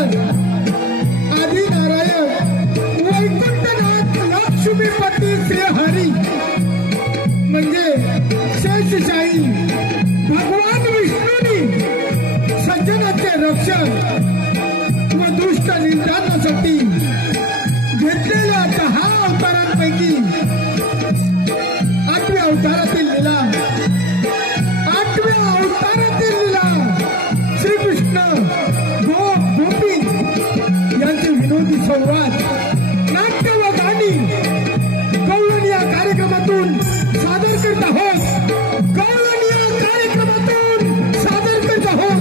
गजानन आदि नारायण वैकुंठनाथ लक्ष्मीपती श्री हरी म्हणजे शेषशाही भगवान विष्णूंनी सज्जनाचे रक्षण व दुष्ट निंदासाठी घेतलेल्या 10 अवतारांपैकी 8व्या अवतारातील लीला श्रीकृष्ण गोपी यांचे विनोदी संवाद नाट्य व गाणी कौलन या कार्यक्रमातून सादर करत आहोत। कौलन या कार्यक्रमातून सादर करत आहोत।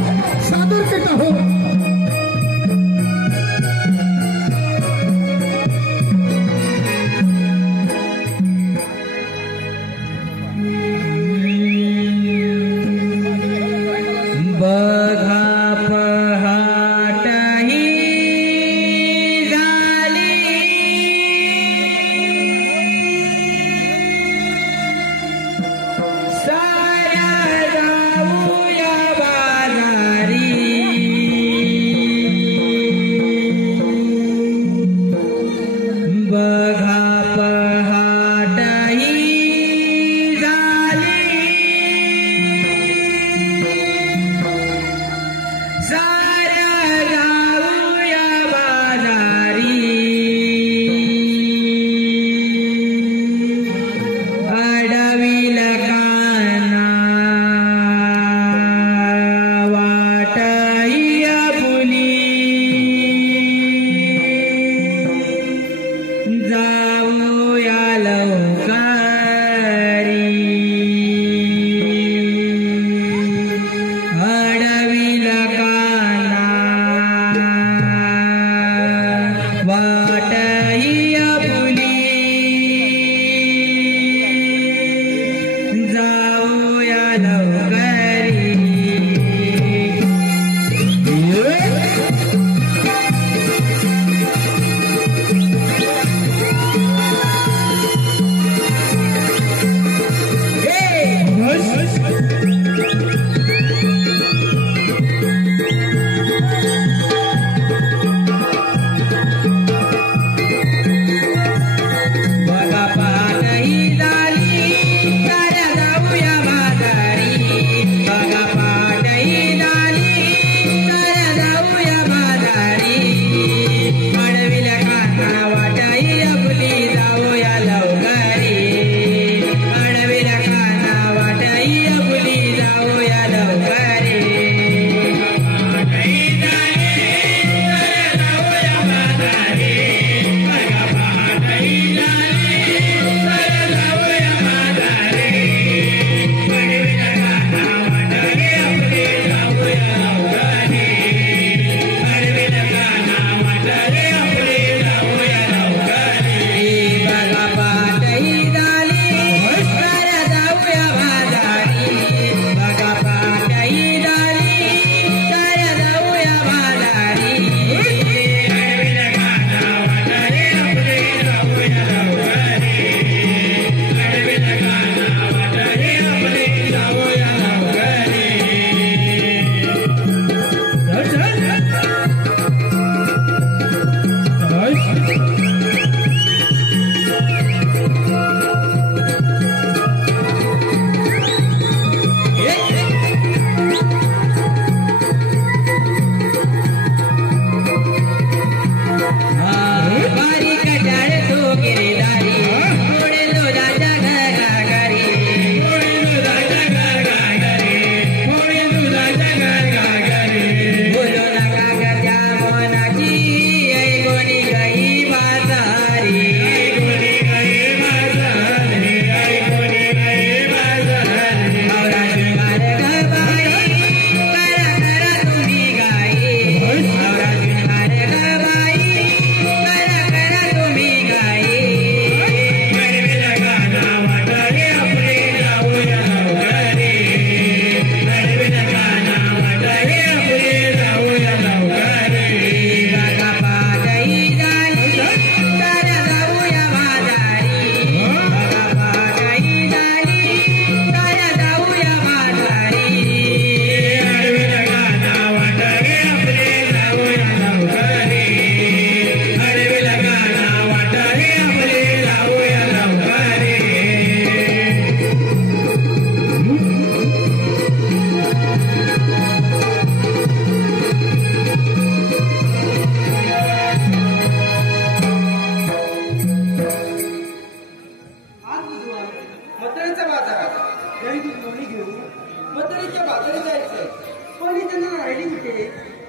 अडविला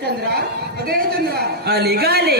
चंद्रा अगे चंद्रा आले ग आले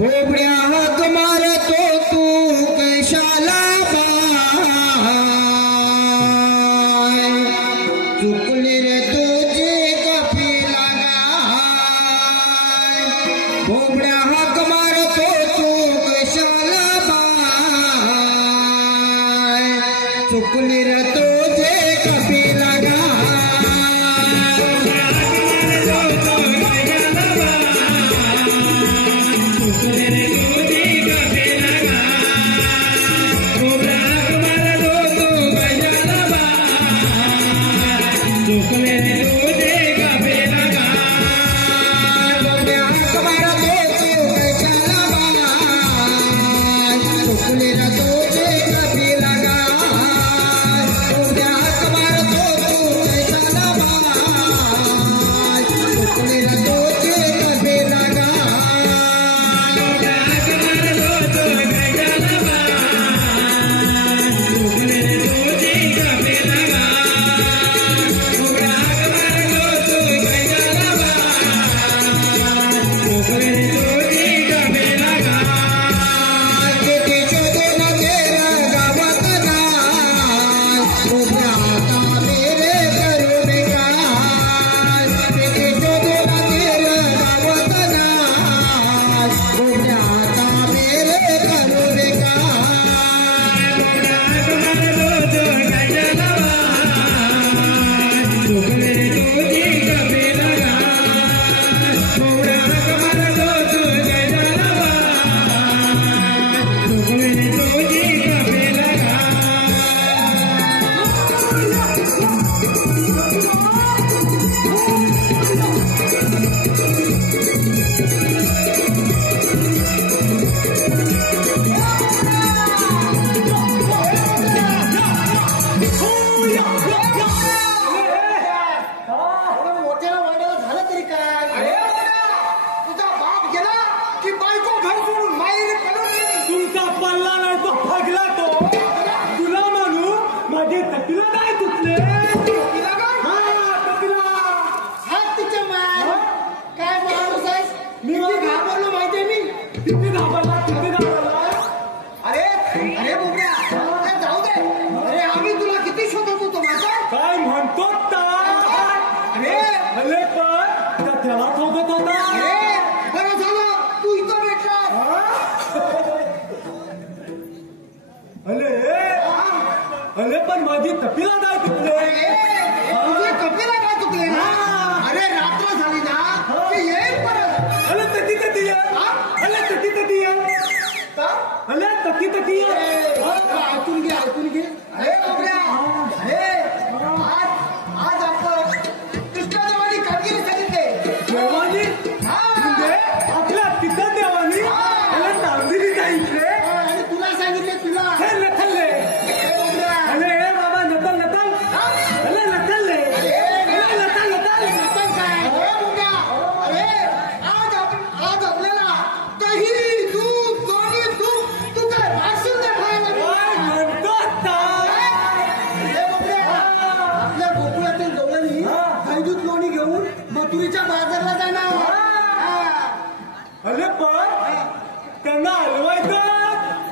बोबड्या हाक मारतो तू कशाला बाय चुकले रे तुझे कपिला गाय बोबड्या हाक मारतो तू कशाला बाय चुकले रे तुझे कपिला अरे पण माझी कपिला काय चुकले तुझे कपिला काय चुकले ना अरे रात्र झाली ना की येईल परत अरे तकी तकी अरे तकी तकी अरे तकी तकी ऐकून घे अरे बाबड्या अरे आज आपण कृष्णदेवानी कामगिरी सांगितले देवानी म्हणजे आपल्या पिता देवानी त्याला कामगिरी सांगितले आणि तुला सांगितले तुला हे नथल्ले अरे बाबा नतल नतल अरे नथल्ले अरे नतल नतल काय अरे बाबड्या अरे आज आपल्याला दही दूध दोन्ही दूध तू काय भाषण दे म्हणतो आपल्या गोकुळातील गवळणी दूध लोणी घेऊन मथुरीच्या बाजारला जाणार अरे पण त्यांना हलवायचं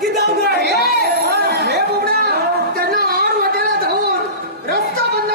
की जाऊ दे हे बुबड्या त्यांना आड वाटेला धावून रस्ता बंद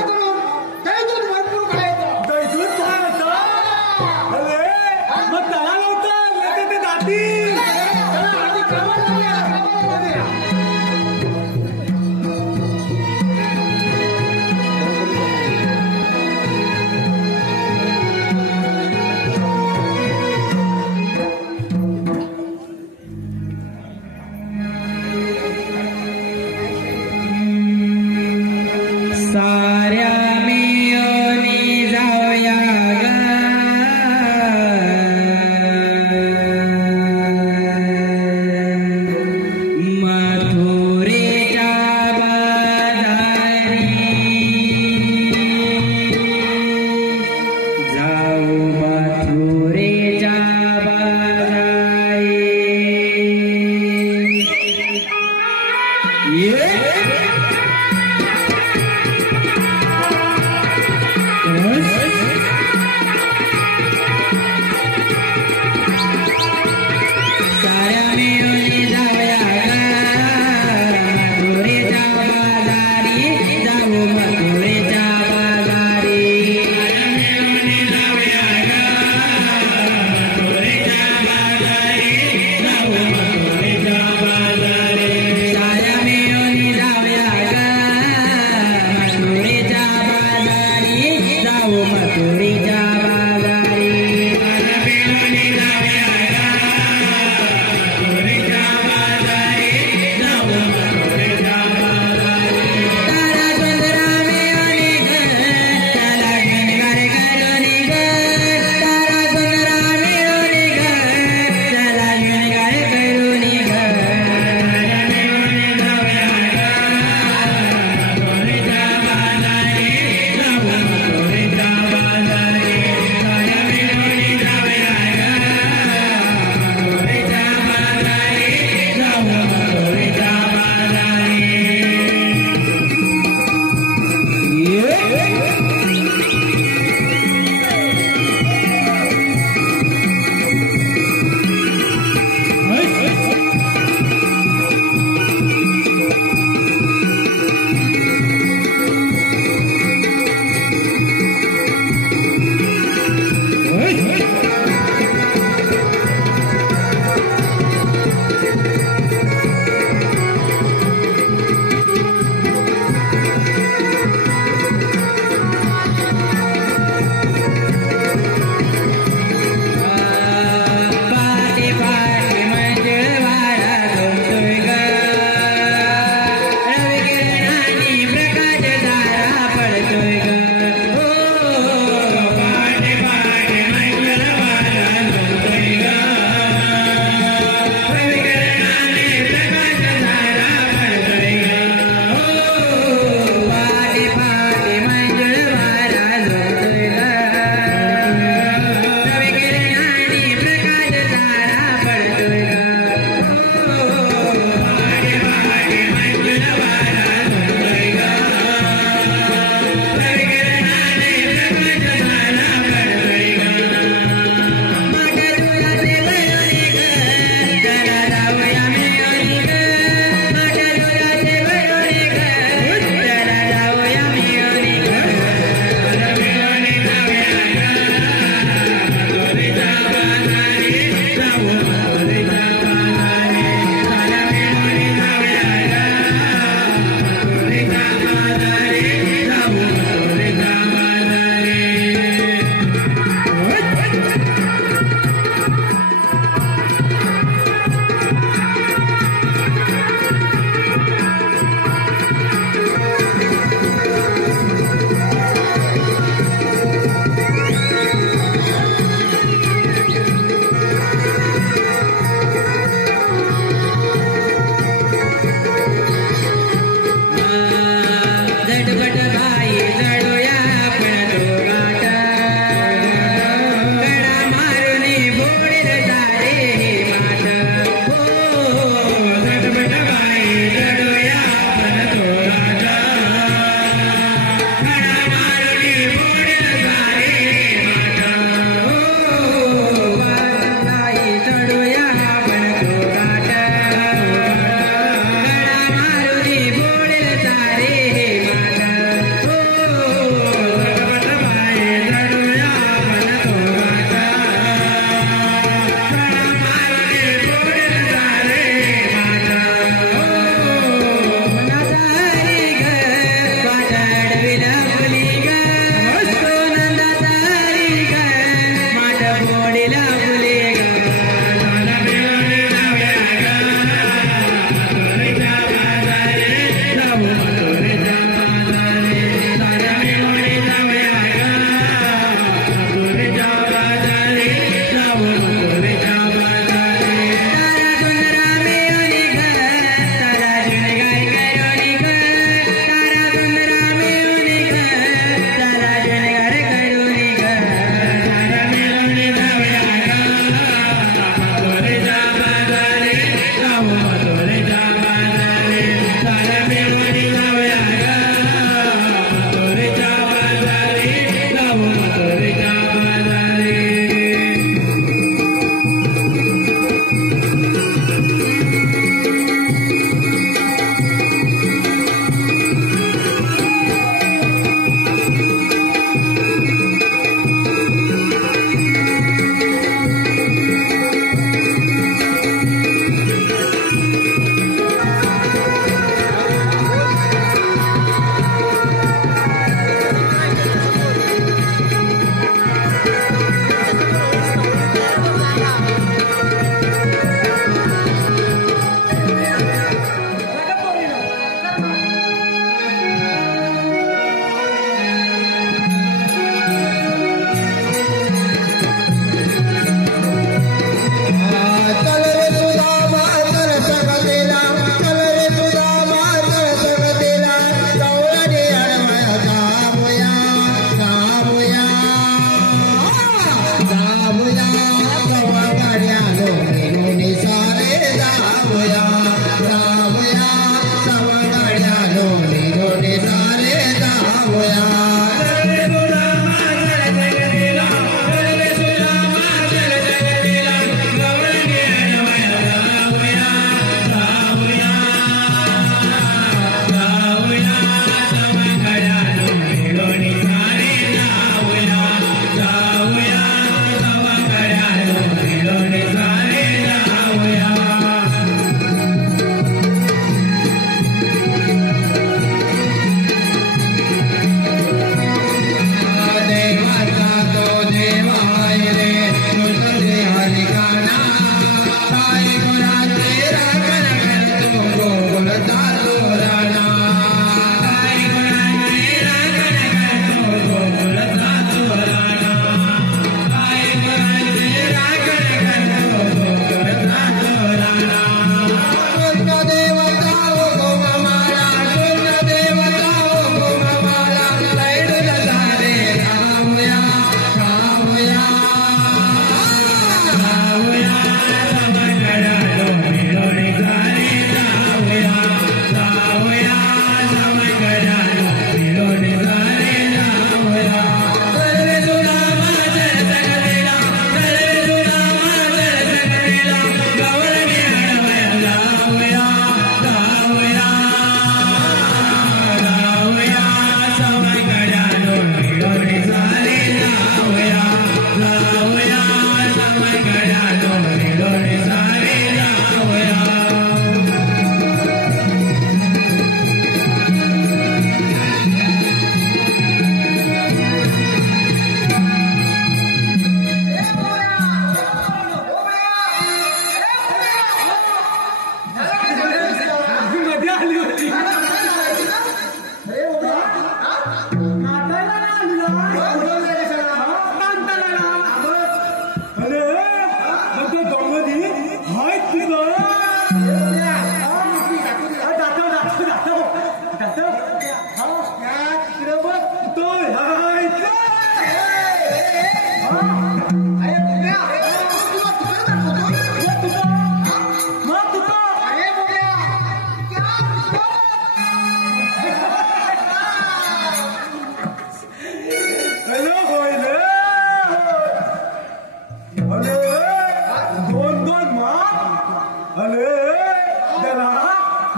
अरे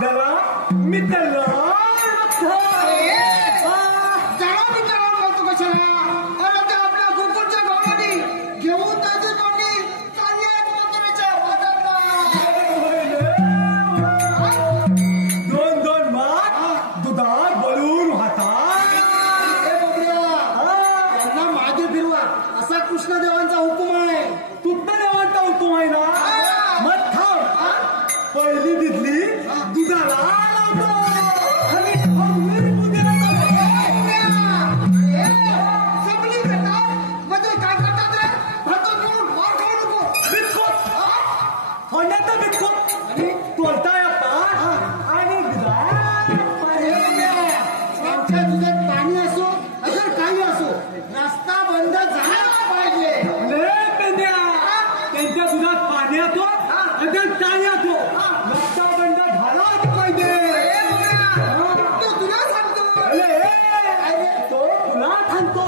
दला मी त्याला जरा विचारावं बोलतो कशाला? अरे ते आपल्या गोकुळच्या गवळणी घेऊन त्याची जोडणी चालली आहे मंदिराच्या वादाला. दोन माठ दुधात बळून वाहतात. त्यांना मागे फिरवा असा कृष्णदेवांचा हुकूम आहे. कृष्णदेवांचा हुकूम आहे ना? मग थांब. पहिली दिसली दुधाला लावतो आणि खंबीर पूजेला लावतो. संपली करतात म्हणजे काय करतात रे? भातात म्हणून मार खाऊ नको. बिटकोट होण्याचा बिटकोट आणि तोलताय पाठ आणि दुधात आमच्या दुधात पाणी असो अगर काही असो रस्ता बंद झाला पाहिजे. त्यांच्या दुधात पाणी येतो आणि काय येतो रस्ता बंद झालाच पाहिजे. तो तुला सांगतो तो तुला थांबतो.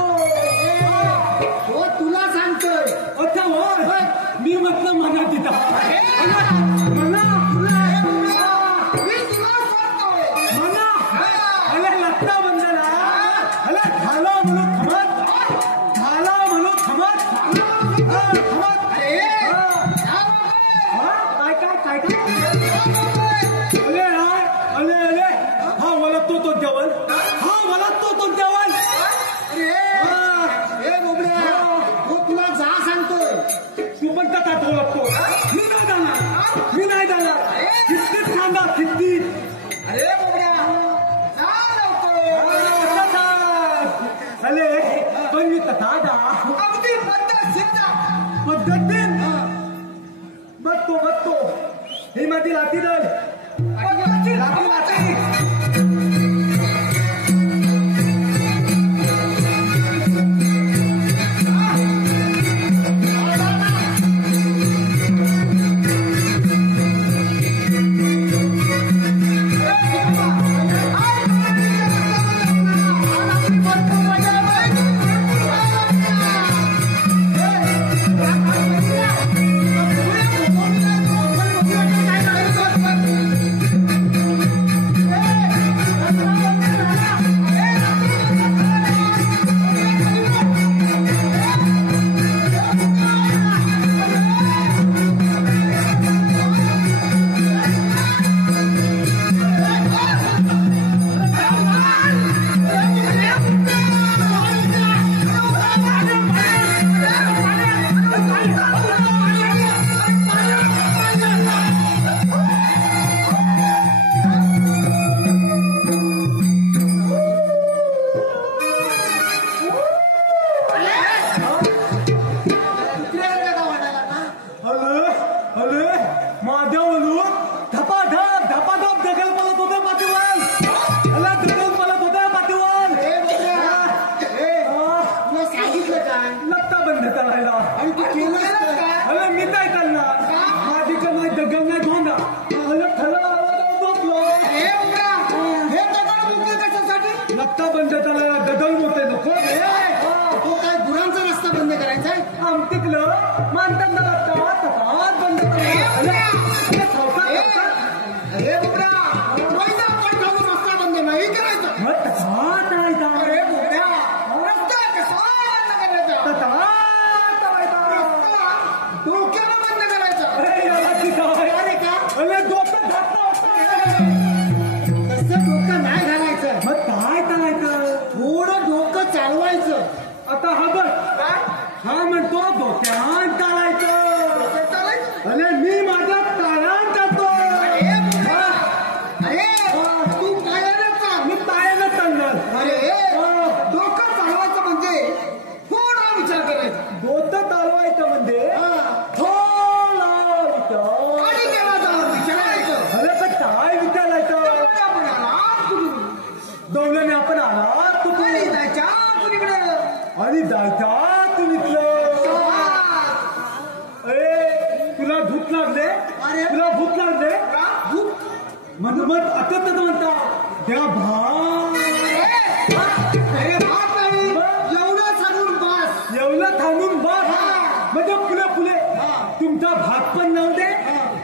तो तुला सांगतोय. अच्छा होय मी म्हटलं म्हणा तिथं म्हणा मी तुला सांगतोय. म्हणा अरे रस्ता बंद झाला. अरे झाला म्हणून थमत काय अरे हा मला तो जेवण हे बोबड्या तो तुला जा सांगतोय. तू पण का लागतो. मी नाही जाणार किती सांगा किती. अरे बोबड्या जा लवकर. अरे पण मी तथा जा अगदी पद्धतीन बघतो ही माझी लाठी दल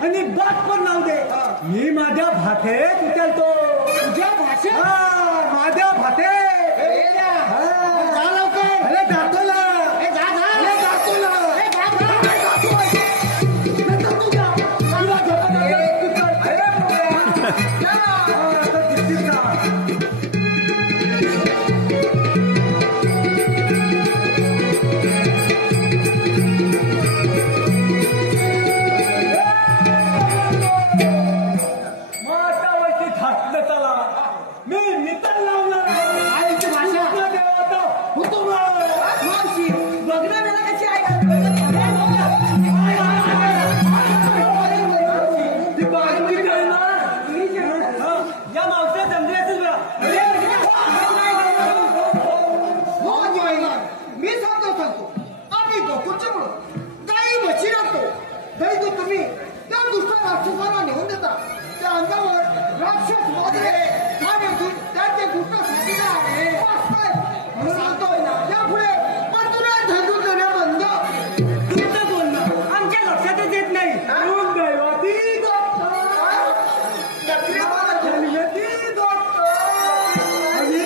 आणि बात पण लावू दे. मी माझ्या भाते तुझ्या तो तुझ्या भाषेत माझ्या भाते जा लवकर. अरे जातो ना. ए, जा, जा. अरे जातो ना. ए, जा, जा. तुला झोपत आहे. तू चल. आता दिसतील का? मातावरती घातलं चला. मी निकाल लावणार आहे. आईची भाषा. कृष्ण देवाचा हुकूम आहे. मावशी, बघणार मला कशी आहे. ती बाजूची काय ना? हा, या मावश्या जमल्याचंच बरं. हो जवाईला, मी सांगतो आम्ही गोकुळच्यामुळं गाई म्हशी राखतो. गाई जो तुम्ही त्या दुष्ट राक्षसाला नेऊन देता, त्या अंगावर राक्षस वादळे खाण्यातून त्यांचे दुष्ट साथीदार वाचताय. म्हणून सांगतोय ना, यापुढे मजुरा धंदू देणं बंद. तुमचं बोलणं आमच्या लक्षातच येत नाही. म्हणून दैवाती दत्त. नकली बोलत. जन्मती दत्त. आणि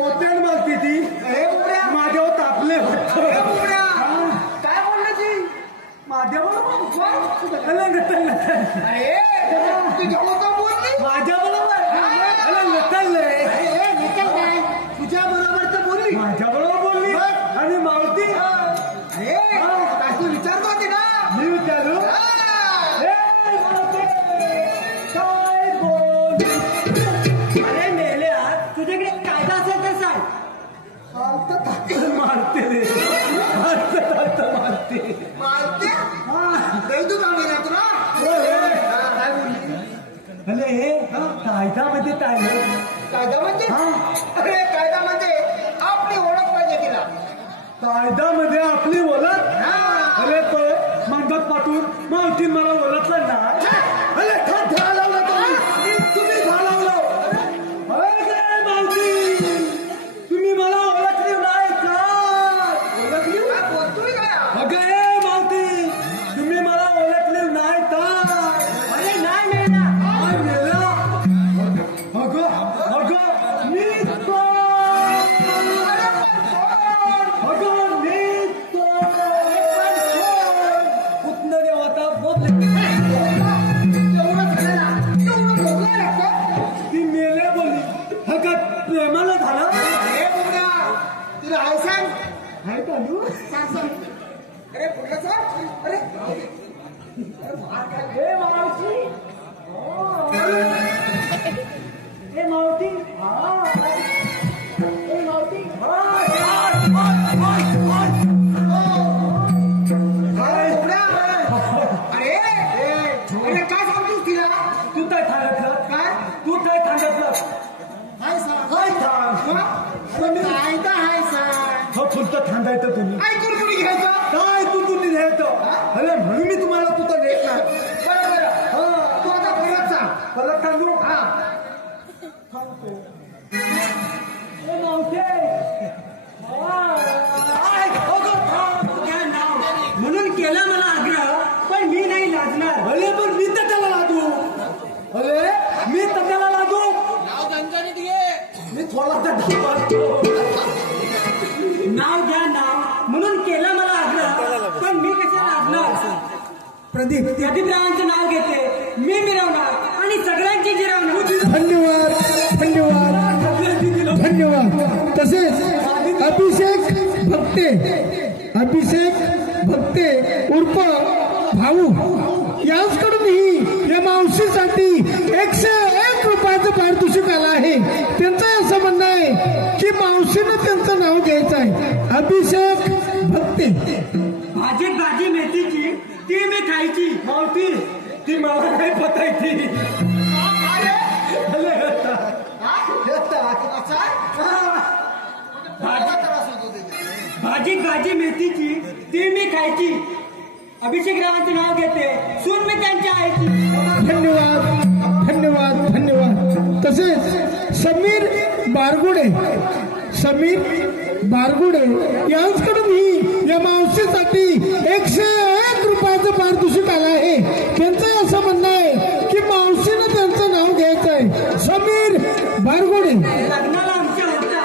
मोत्यान मागती ती. हे बुबड्या, माझ्यावर तापले वाटतं. हे बुबड्या, काय बोललं ती? माझ्याबरोबर अरे अरे नटल तुझ्या होता बोलली. माझ्याबरोबर अरे नटलंय. अरे निकल काय, तुझ्या बरोबर तर बोलली. माझ्याबरोबर बोलली आणि मावती. अरे काय तू विचारतो होती ना. मी विचारू हा. ए, मावते, काय बोल. अरे मेल्या, तुझ्याकडे कायदा असेल तर सांग. मारते रे. मारते. मारते? देऊ जाऊन येणार तुला. काय बोलली? अरे हे कायद्यामध्ये काय आहे? कायदा म्हणजे? हा. अरे कायदा म्हणजे आपली ओळख पाहिजे तिला. कायद्यामध्ये आपली ओळख. हा. अरे तो मंडप पाठवून मावती मला ओळखलं ना. अरे थांब, धडा लावला तुम्ही घालावलं. अरे काय मावती, तुम्ही मला ओळखली नाही का? ओळखली? काय बोलतोय काय? अगं ए मावती, तुम्ही मला ओळखली नाही का? अरे नाही मेल्या. काय मेला? अगं मी तो. अगं मी तो. पुतण्या देवाचा बोल. एवढं झालं ना, एवढं बोललाय ना का? ती मेल्या बोलली. अगं प्रेमाला झाला. अरे बुबड्या, तुला हाय सांग. हाय चालू. सांग सांग. अरे कुठलं सांग? अरे ए मावशी. ए मावती. ए मावती. अरे बुबड्या. अरे अरे काय सांगतोस तिला? तू काय सांगितलं? काय? तू काय सांगितलं? हाय सांग. काय सांग? मग कायदा हाय सांग. हो फुलतं थांबायचं तुम्ही. ऐकून कुणी घ्यायचं? काय तू लिहायचं? अरे म्हणून मी तुम्हाला तुझं लेख ना. बरं तू आता परत सांग. परत सांगू. हा. ए मावशे. तुझ्या नाव म्हणून केला मला आग्रह, पण मी नाही लाजणार. अरे पण मी तर त्याला लागू. अरे मी तर त्याला लागू. नाव दणदणीत घे. मी थोडासा ढापतो. नाव द्या नाव म्हणून केला मला आग्रह, पण मी कशा लाजणार. प्रदीपरावांचं नाव घेते, मी मिरवणार आणि सगळ्यांची जिरवणार. धन्यवाद धन्यवाद धन्यवाद. तसेच अभिषेक भक्ते उर्फ भाऊ यांच्याकडूनही या मावशीसाठी 101 रुपयाचं पारितोषिक आलं आहे. त्यांचं असं म्हणणं आहे की मावशीनं त्यांचं नाव घ्यायचं आहे. अभिषेक भक्ते. भाजी मेथीची ती मी खायची. मावती ती मला नाही पतायची. अरे भाजी मेथीची ती मी खायची. अभिषेकरावांचं नाव घेते, सून मी त्यांच्या आईची. धन्यवाद. तसेच समीर बारगुडे यांच्याकडूनही या मावशीसाठी 101 रुपयाचं पारितोषिक आलं आहे. त्यांचं असं म्हणणं आहे की मावशीनं त्यांचं नाव घ्यायचं आहे. समीर बारगोडे. लग्नाला आमच्या होता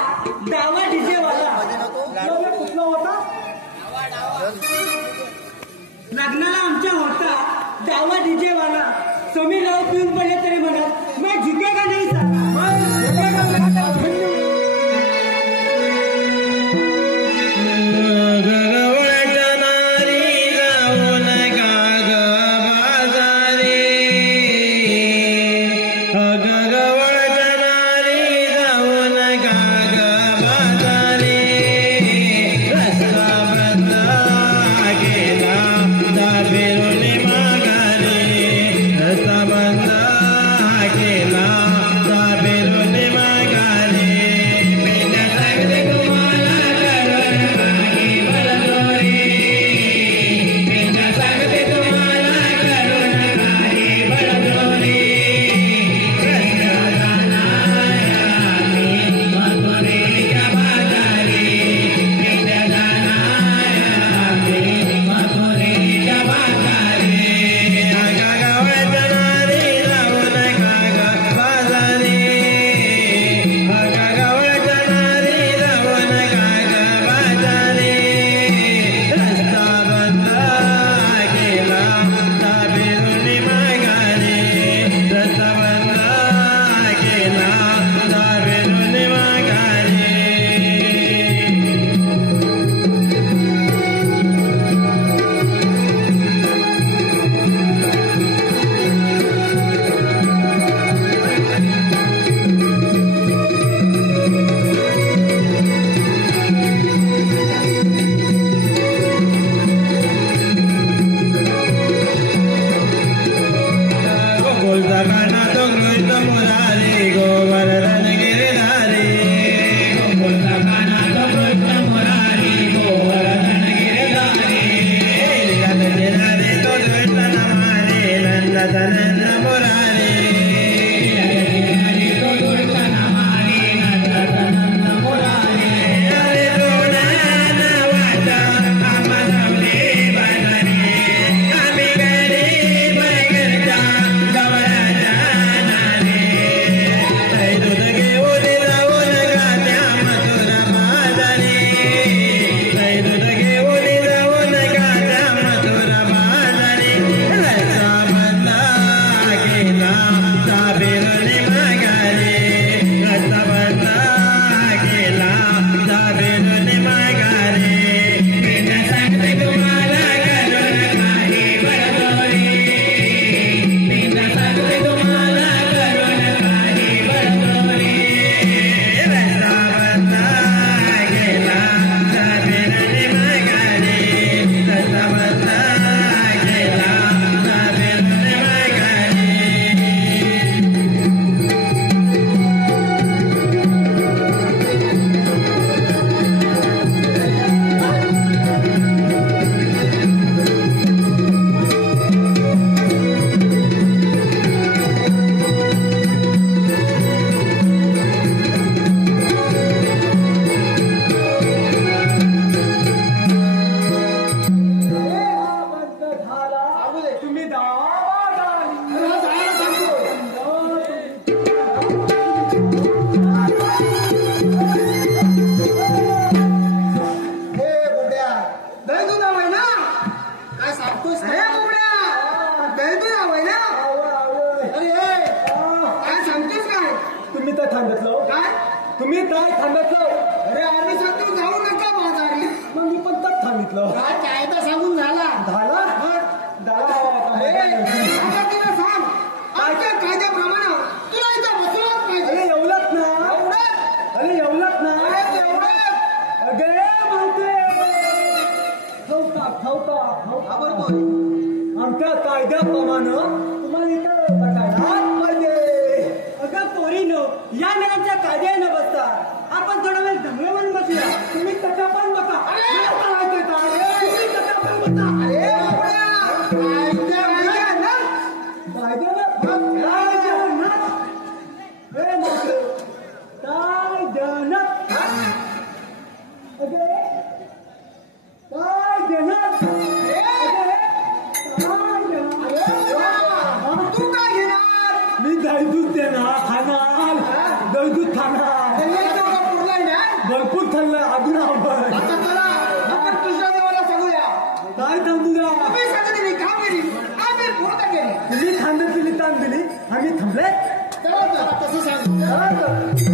डावा डीजेवाला. कुठला होता? लग्नाला आमच्या होता डावा डीजेवाला. समीरराव पिऊन पडले तरी म्हणत मैं झुकेगा नहीं तुम्ही काय थांबतलं? अरे आम्ही सांगतो जाऊ नका बाजारी. मग मी पण तर थांबितलं. काय कायदा सांगून झाला झाला तिला सांग आमच्या कायद्याप्रमाणे तुला इथं बसवलंच पाहिजे. अरे एवढंच ना, अरे एवढंच ना, अगे म्हणते ठेवता आमच्या कायद्याप्रमाणे तुम्हाला इथं बसायलाच पाहिजे. अगं पोरीनो, या मॅडमच्या कायद्याने बसता आपण थोडा वेळ दंगल म्हणून बसूया. तुम्ही त्याच्या पण बसा. तुम्ही त्याच्या पण बसा. ए काय थांबूया तुम्ही सांगितले काम केली आम्ही पूर्ण केली तुम्ही खांदे पिली ताण दिली आम्ही थांबले तसं सांग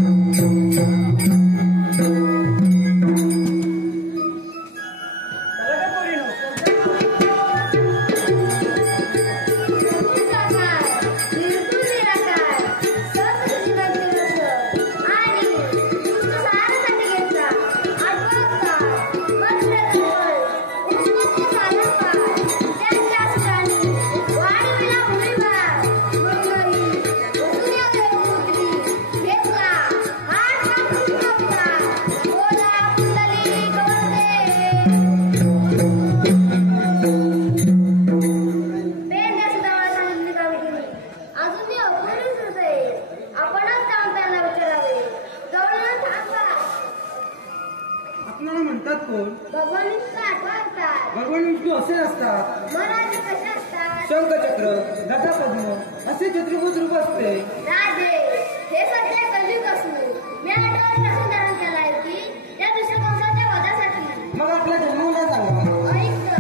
भगवान विष्णू असे असतात शंखचक्र गदापद्म असे चतुर्भुज रूप असते राजे हे सध्या कलियुग असून मी आठवण कसून धारण केला आहे की त्या दुष्टवंशाच्या वधासाठी मग आपल्या जन्माला सांगा ऐक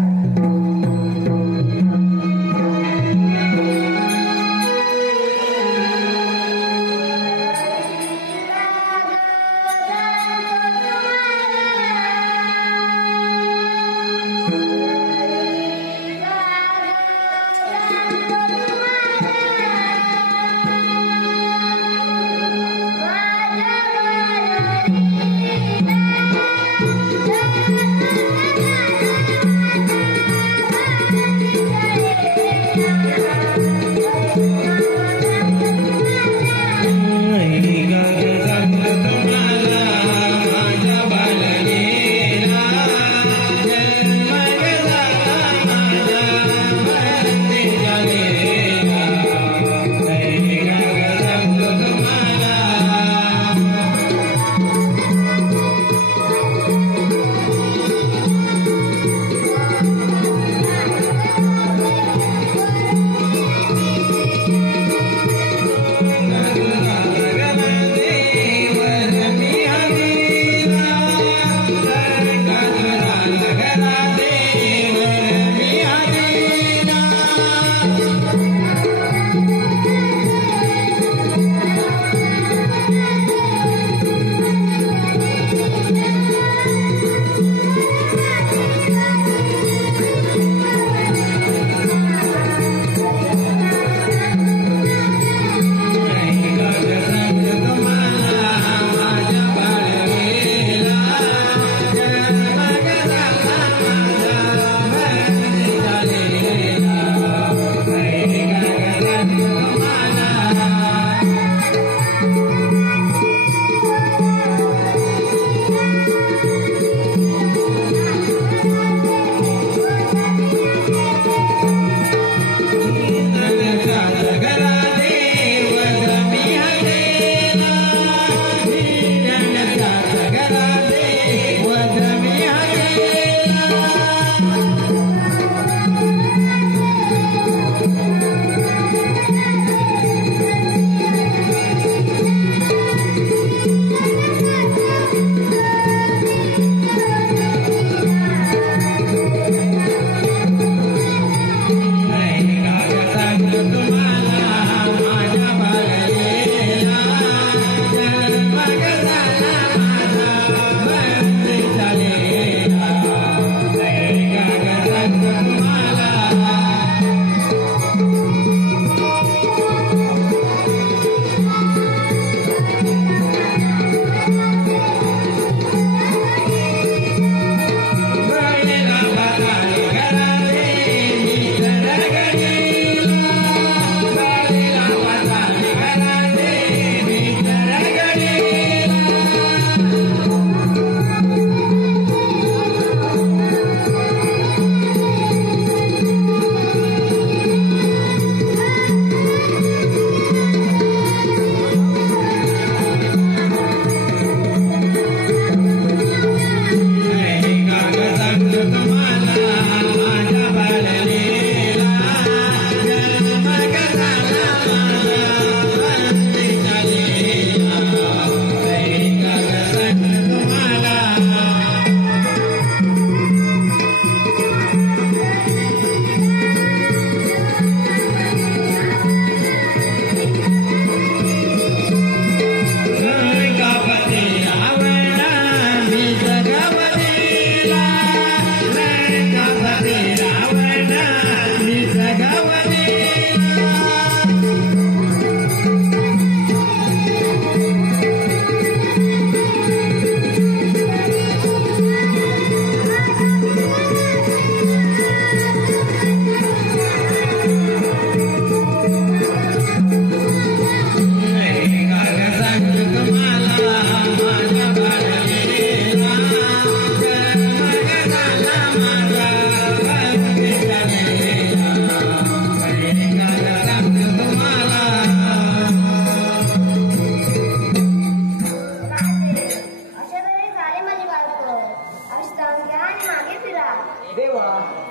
देवा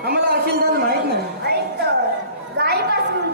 आम्हाला अशील दान माहित नाही. अरे तर गायीपासून